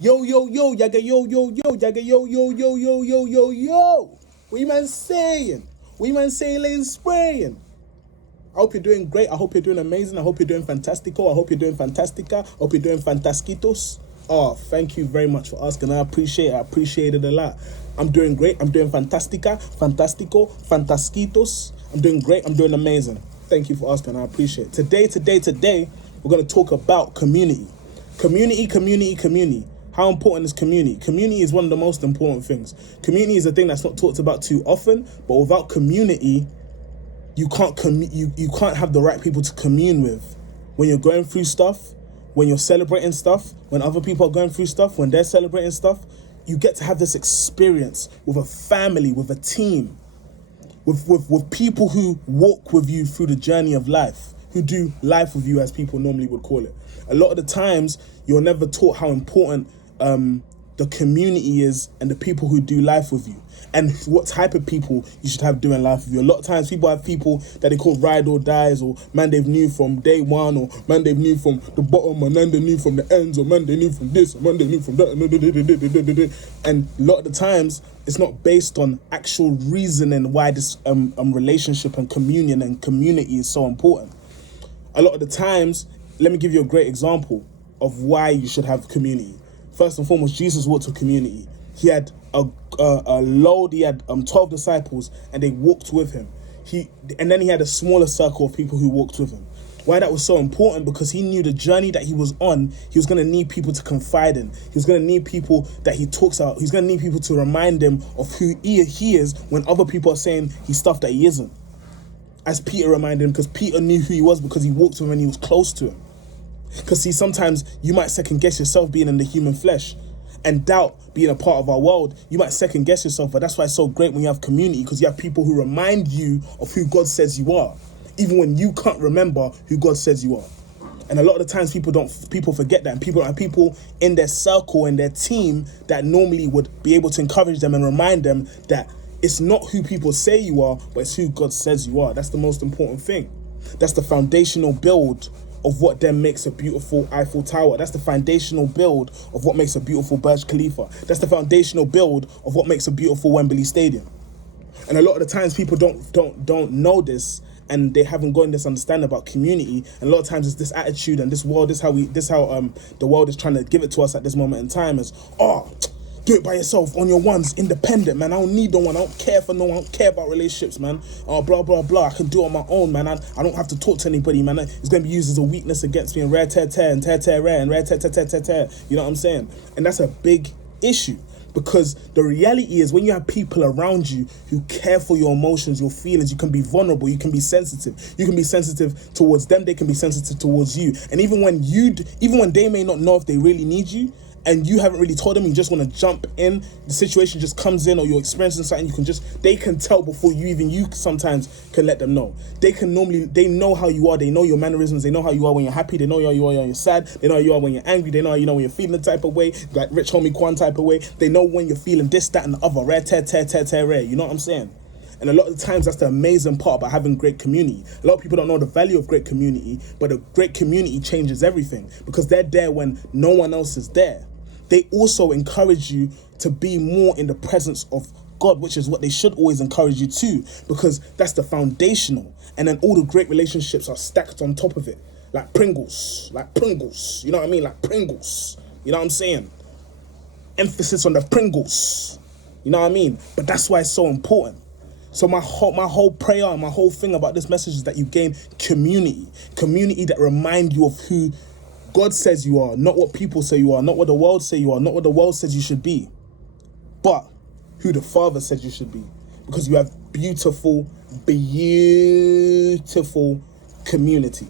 Yo, yaga, yaga, yo. What you man saying? What you man saying, lane spraying? I hope you're doing great. I hope you're doing amazing. I hope you're doing fantastico. I hope you're doing fantastica. I hope you're doing fantasquitos. Oh, thank you very much for asking. I appreciate it. I appreciate it a lot. I'm doing great. I'm doing fantastica, fantastico, fantasquitos. I'm doing great. I'm doing amazing. Thank you for asking. I appreciate it. Today, we're going to talk about community. Community. How important is community? Community is one of the most important things. Community is a thing that's not talked about too often, but without community, you can't have the right people to commune with. When you're going through stuff, when you're celebrating stuff, when other people are going through stuff, when they're celebrating stuff, you get to have this experience with a family, with a team, with people who walk with you through the journey of life, who do life with you, as people normally would call it. A lot of the times, you're never taught how important the community is and the people who do life with you, and what type of people you should have doing life with you. A lot of times people have people that they call ride or dies, or man they've knew from day one, or man they've knew from the bottom, or man they knew from the ends, or man they knew from this, or man they knew from that, and a lot of the times it's not based on actual reasoning why this relationship and communion and community is so important. A lot of the times, let me give you a great example of why you should have community. First and foremost, Jesus walked with community. He had a load. He had 12 disciples, and they walked with him. And then he had a smaller circle of people who walked with him. Why that was so important? Because he knew the journey that he was on, he was going to need people to confide in. He was going to need people that he talks about. He's going to need people to remind him of who he is when other people are saying he's stuff that he isn't. As Peter reminded him, because Peter knew who he was because he walked with him and he was close to him. Because see, sometimes you might second guess yourself being in the human flesh, and doubt being a part of our world. You might second guess yourself, but that's why it's so great when you have community, because you have people who remind you of who God says you are, even when you can't remember who God says you are. And a lot of the times people forget that, and people have people in their circle and their team that normally would be able to encourage them and remind them that it's not who people say you are, but it's who God says you are. That's the most important thing. That's the foundational build of what then makes a beautiful Eiffel Tower. That's the foundational build of what makes a beautiful Burj Khalifa. That's the foundational build of what makes a beautiful Wembley Stadium. And a lot of the times people don't know this, and they haven't gotten this understanding about community. And a lot of times it's this attitude and this world, this how the world is trying to give it to us at this moment in time is, do it by yourself, on your ones, independent, man. I don't need no one. I don't care for no one. I don't care about relationships, man. Blah, blah, blah. I can do it on my own, man. I don't have to talk to anybody, man. It's going to be used as a weakness against me, and rare tear and tear rare and rare tear. You know what I'm saying? And that's a big issue, because the reality is when you have people around you who care for your emotions, your feelings, you can be vulnerable, you can be sensitive. You can be sensitive towards them, they can be sensitive towards you. And even when they may not know if they really need you, and you haven't really told them, you just want to jump in, the situation just comes in, or you're experiencing something, they can tell before you sometimes can let them know. They know how you are, they know your mannerisms, they know how you are when you're happy, they know how you are when you're sad, they know how you are when you're angry, they know how you know when you're feeling the type of way, like Rich Homie Quan type of way, they know when you're feeling this, that, and the other, rare, tear, rare, you know what I'm saying? And a lot of the times, that's the amazing part about having great community. A lot of people don't know the value of great community, but a great community changes everything, because they're there when no one else is there. They also encourage you to be more in the presence of God, which is what they should always encourage you to, because that's the foundational. And then all the great relationships are stacked on top of it, like Pringles, you know what I mean? Like Pringles, you know what I'm saying? Emphasis on the Pringles, you know what I mean? But that's why it's so important. So my whole prayer and my whole thing about this message is that you gain community that remind you of who God says you are, not what people say you are, not what the world say you are, not what the world says you should be, but who the Father says you should be. Because you have beautiful community.